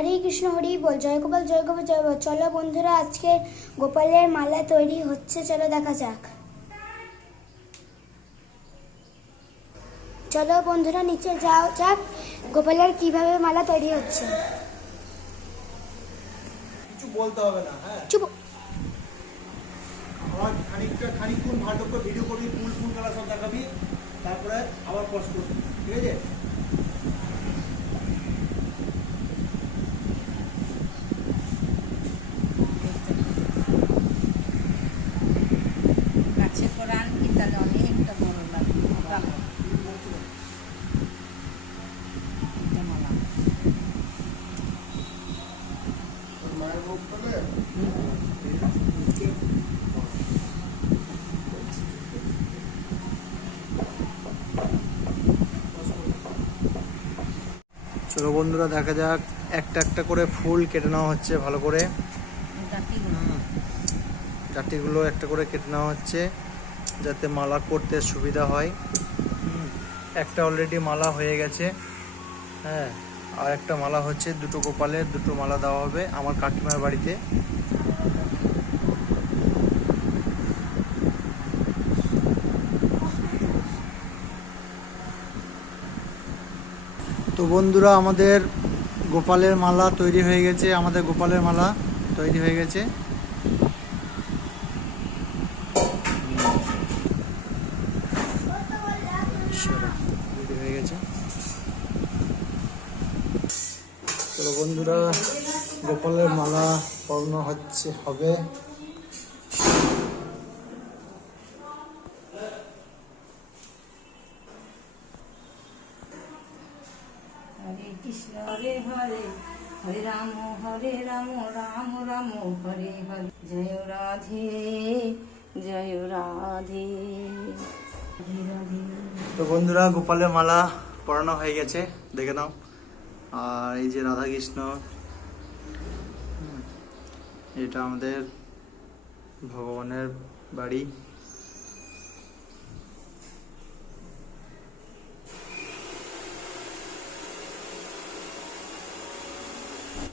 হরে কৃষ্ণ হরি বল, জয় গোপাল জয় গোপাল জয় বল। চলো বন্ধুরা, আজকে গোপালের মালা তৈরি হচ্ছে, চলো দেখা যাক। চলো বন্ধুরা, নিচে যাও যাক গোপালের কিভাবে মালা তৈরি হচ্ছে। কিছু বলতে হবে না। হ্যাঁ, চুপ। আবার খানিকক্ষণ ভালো করে ভিডিও করবি, ফুল কালা সব দেখাবি, তারপরে আবার পোস্ট করবি, ঠিক আছে? কাছে করে আনবি তাহলে অনেকটা বড় লাগবে। চলো বন্ধুরা, দেখা যাক। একটা একটা করে ফুল কেটে নেওয়া হচ্ছে ভালো করে। ডাটিগুলো একটা করে কেটে নেওয়া হচ্ছে যাতে মালা করতে সুবিধা হয়। একটা অলরেডি মালা হয়ে গেছে। হ্যাঁ, আর একটা মালা হচ্ছে, দুটো গোপালের দুটো মালা দেওয়া হবে আমার কাকিমার বাড়িতে। তো বন্ধুরা, আমাদের গোপালের মালা তৈরি হয়ে গেছে। আমাদের গোপালের মালা তৈরি হয়ে গেছে। তৈরি হয়ে গেছে। চলো বন্ধুরা, গোপালের মালা পরানো হবে। হরে কৃষ্ণ হরে হরে, হরে রাম রাম রাম হরে হরে। জয় রাধে জয় রাধে রাধে। তো বন্ধুরা, গোপালের মালা পরানো হয়ে গেছে, দেখে নাও। আর এই যে রাধা কৃষ্ণ, এটা আমাদের ভগবানের বাড়ি।